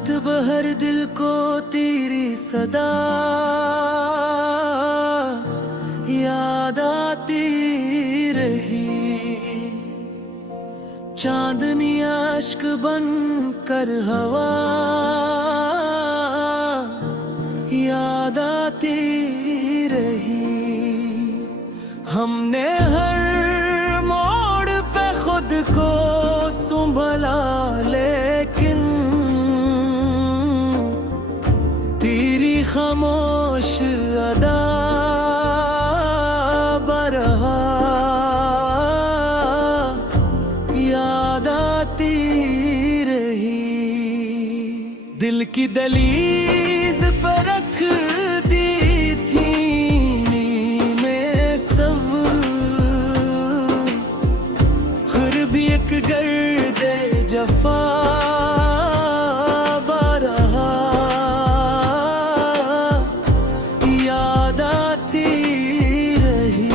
रात भर दिल को तेरी सदा याद आती रही। चांदनी अश्क बन कर हवा याद आती रही। हमने हर मोड़ पे खुद को संभला, लेकिन तेरी खामोश अदा बरहा याद आती रही। दिल की दलीज पर रख दी थी मैं सब, फिर भी एक गर्दे जफा बरहा याद आती रही।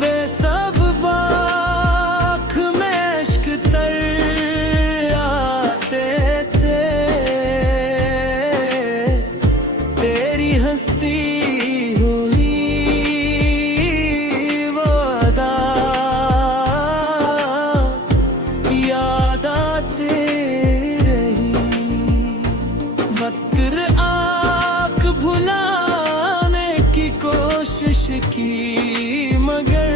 बेसब्ब आँख में इश्क तर आते थे, तेरी हस्ती हुई वो अदा याद आते रही। मकर आँख भुलाने की कोशिश की, मगर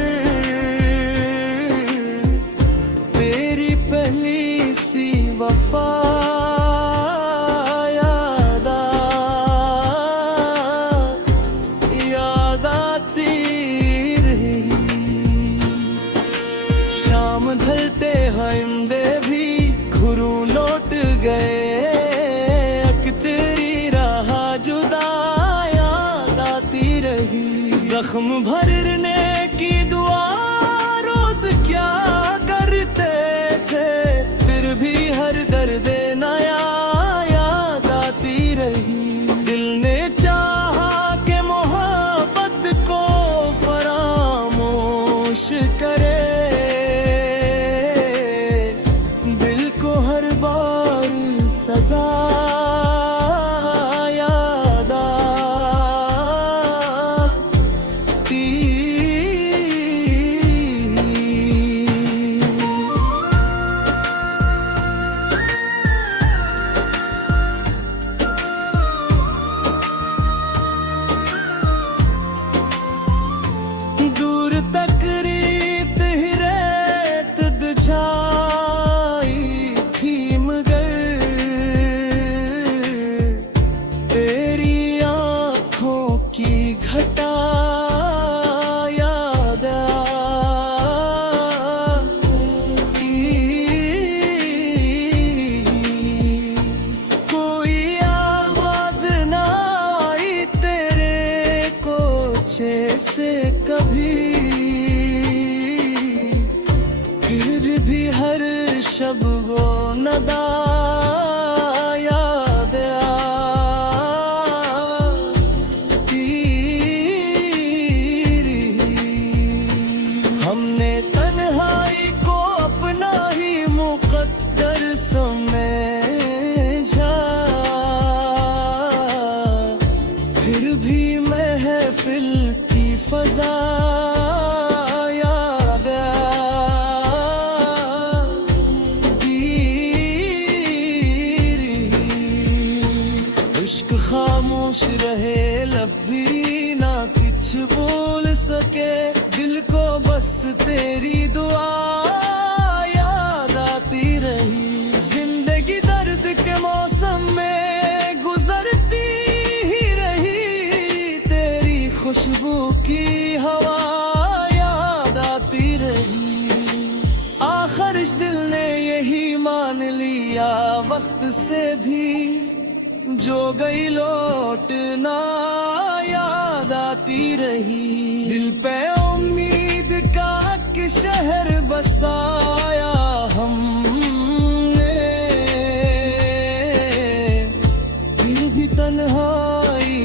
तेरी पहली सी वफा याद आती रही। शाम ढलते आइंदे भी घुरू लौट गए, अक तेरी राह जुदा याद आती रही। जख्म भरने की दुआ रोज क्या करते थे, फिर भी हर दर्द नया याद आती रही। दिल ने चाहा कि मोहब्बत को फरामोश करे, दिल को हर बार सजा दूर तक रीत ही रेत छाई थी, मगर तेरी आँखों की घटा याद आई। कोई आवाज ना आई तेरे कोचे से कभी, फिर भी हर शब वो नदा याद आती रही। हमने तन्हाई को अपना ही मुकद्दर समझा, फिर भी महफिल की फजा याद आती रही। इश्क खामोश रहे, लब भी ना कुछ बोल सके, दिल को बस तेरी दुआ याद आती रही। जिंदगी दर्द के मौसम में गुजरती ही रही, तेरी खुशबू की हवा याद आती रही। आखिर इस दिल ने यही मान लिया वक्त से भी, जो गई लौट ना याद आती रही। दिल पे उम्मीद का कि शहर बसाया हमने, फिर भी तन्हाई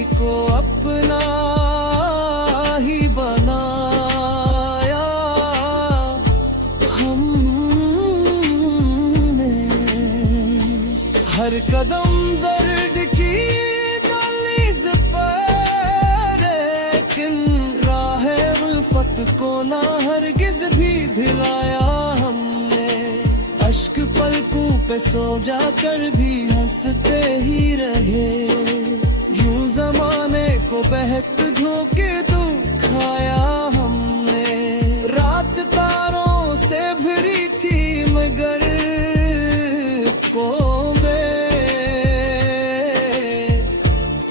कदम दर्द की दहलीज पर, लेकिन राह उल्फत को ना हरगिज भी भिलाया हमने। अश्क पलकों पे सो जाकर भी हंसते ही रहे, यूं जमाने को बहक धोके तो खाया हमने। रात तारों से भरी थी मगर को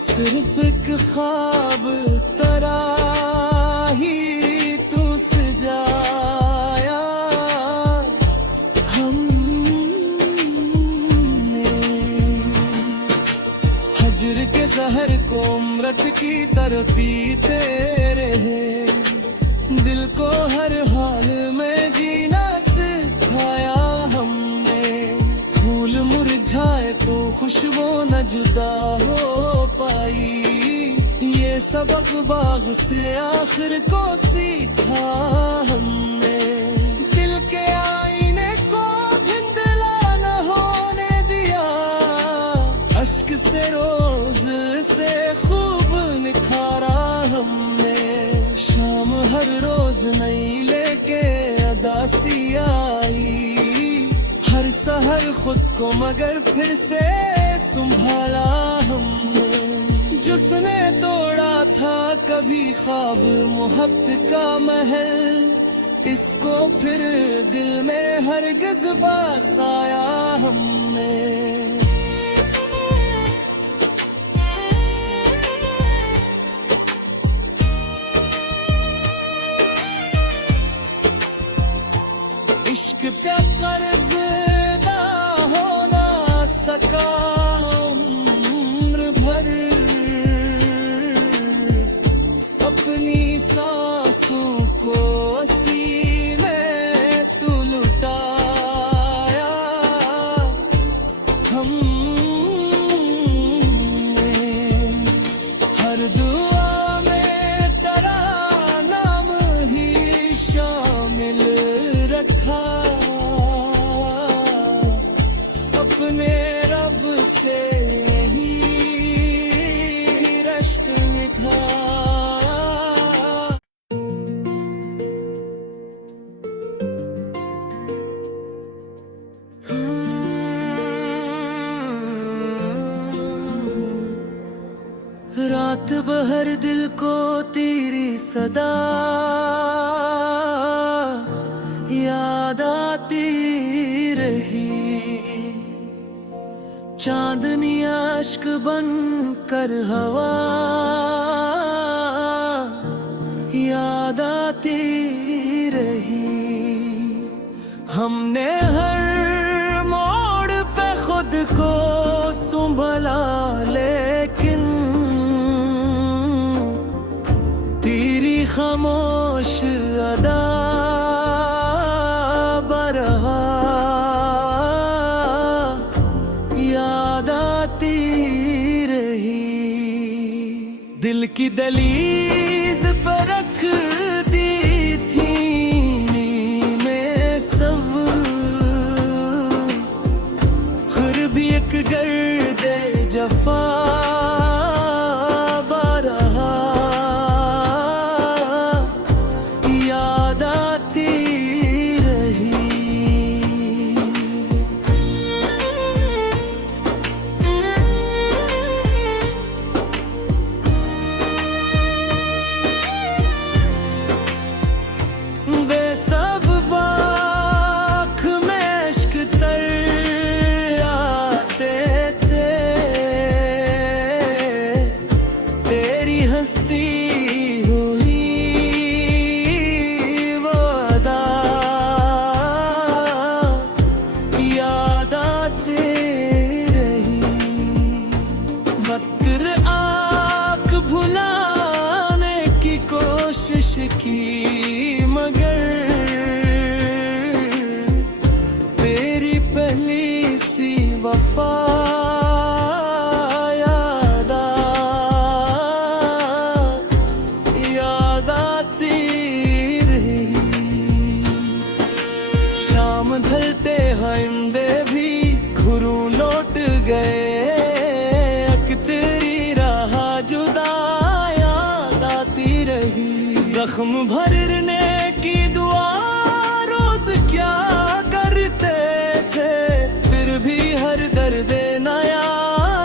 सिर्फ एक ख्वाब तरा ही तू सजाया हमने। हजर के जहर को अमृत की तरह पीते रहे, दिल को हर हाल में जीना सिखाया हमने। फूल मुरझाए तो खुशबू न जुदा हो पाई, ये सबक बाग से आखिर को सीखा हमने। दिल के आईने को धुंधला न होने दिया, अश्क से रोज से खूब निखारा हमने। शाम हर रोज नई लेके अदासी आई, हर सहर खुद को मगर फिर से संभाला हमने। जिसने तोड़ा था कभी ख्वाब मोहब्बत का महल, इसको फिर दिल में हरगिज़ बसाया हमने। इश्क पे कर्ज़दा हो ना सका उम्र भर, अपनी सांसों को सीने तू लुटाया हमने। हर दुआ में तेरा नाम ही शामिल रखा, अपने रब से ही रश्क लिखा। रात भर दिल को तेरी सदा याद आती रही, चांदनी अश्क बन कर हवा याद आती रही। हमने हर मोड़ पे खुद को संभला, लेकिन तेरी खामोश अदा बरहा याद आती रही। दिल की दहलीज पर रख दी थी मैं सब, फिर भी एक गर्दे जफा की, मगर तेरी पहली सी वफा याद आती रही। शाम ढलते आइंदे भी घुरू लौट गए, जख्म भरने की दुआ रोज क्या करते थे, फिर भी हर दर्द नया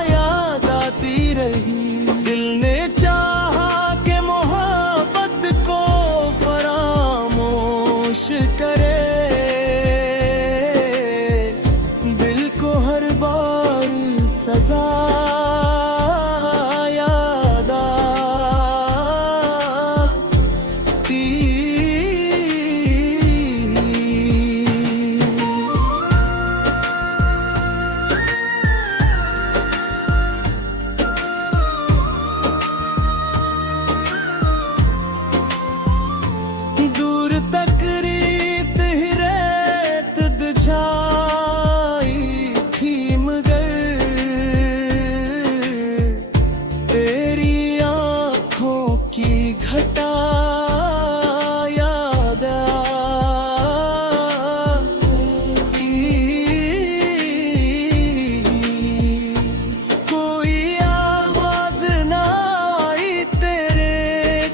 याद आती रही। दिल ने चाहा कि मोहब्बत को फरामोश करे, दिल को हर बार सजा दूर तक रीत ही रेत छाई थी, मगर तेरी आँखों की घटा याद आई। कोई आवाज ना आई तेरे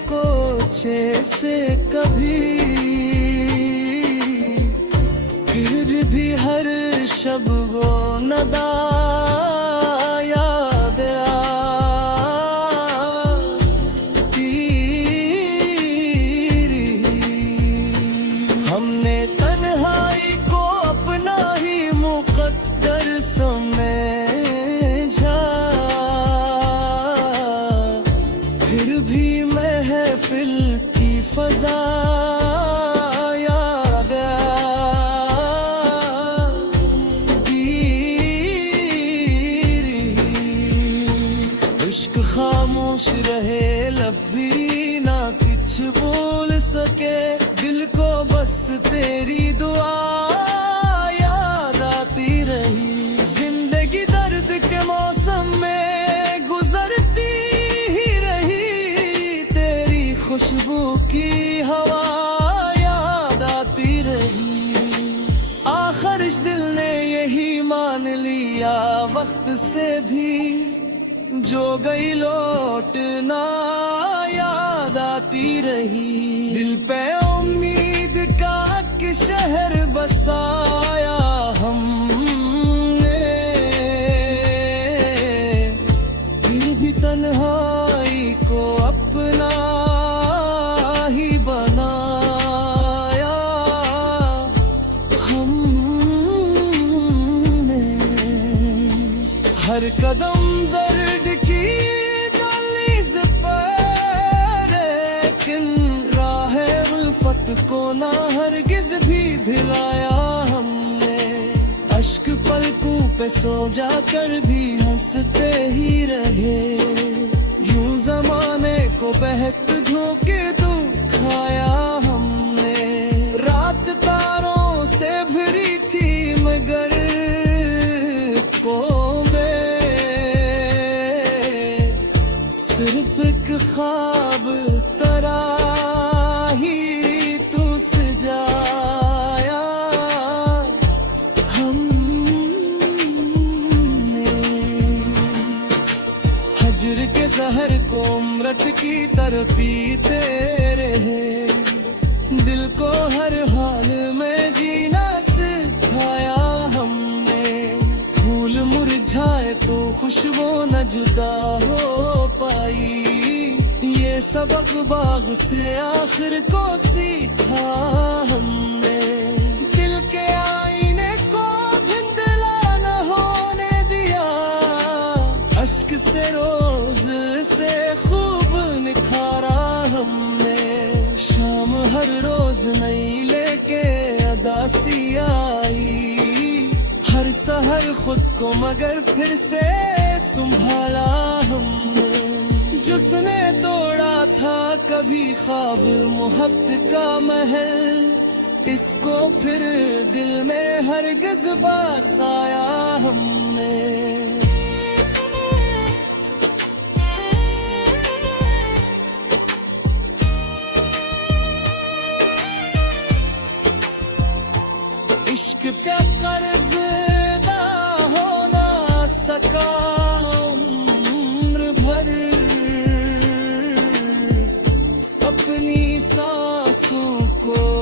कोचे से कभी, फिर भी हर शब वो नदा याद आती। हमने तन्हाई को अपना ही मुकद्दर समझा, फिर भी महफिल की फजा याद आती। इश्क खामोश रहे, लब भी ना कुछ बोल सके, दिल को बस तेरी दुआ याद आती रही। जिंदगी दर्द के मौसम में गुजरती ही रही, तेरी खुशबू की हवा याद आती रही। आखिर इस दिल ने यही मान लिया वक्त से भी, जो गई लौटना याद आती रही। दिल पे उम्मीद का कि शहर बसाया हमने, फिर भी तन्हाई को अपना ही बनाया हमने। हर कदम दर्द की दहलीज पर, लेकिन राह उल्फत को ना हरगिज भी भिलाया हमने। अश्क पलकों पे सो जाकर भी हंसते ही रहे, यूं जमाने को बहक धोके दुखाया हमने। रात तारों से भरी थी, मगर सिर्फ एक ख्वाब तरा ही तू सजाया हमने। हजर के जहर को अमृत की तरह पीते रहे, दिल को हर हाल में जीना सिखाया हमने। फूल मुरझाए तो खुशबू न जुदा हो पाई, ये सबक बाग से आखिर को सीखा हमने। दिल के आईने को धुंधला न होने दिया, अश्क से रोज से खूब निखारा हमने। शाम हर रोज नई लेके अदासी आई, हर सहर खुद को मगर फिर से संभाला हमने। जिसने तोड़ा था कभी ख्वाब मोहब्बत का महल, इसको फिर दिल में हरगिज़ बसाया हमने। इश्क पे कर्ज़दा हो ना सका उम्र भर, अपनी अपनी सांसों को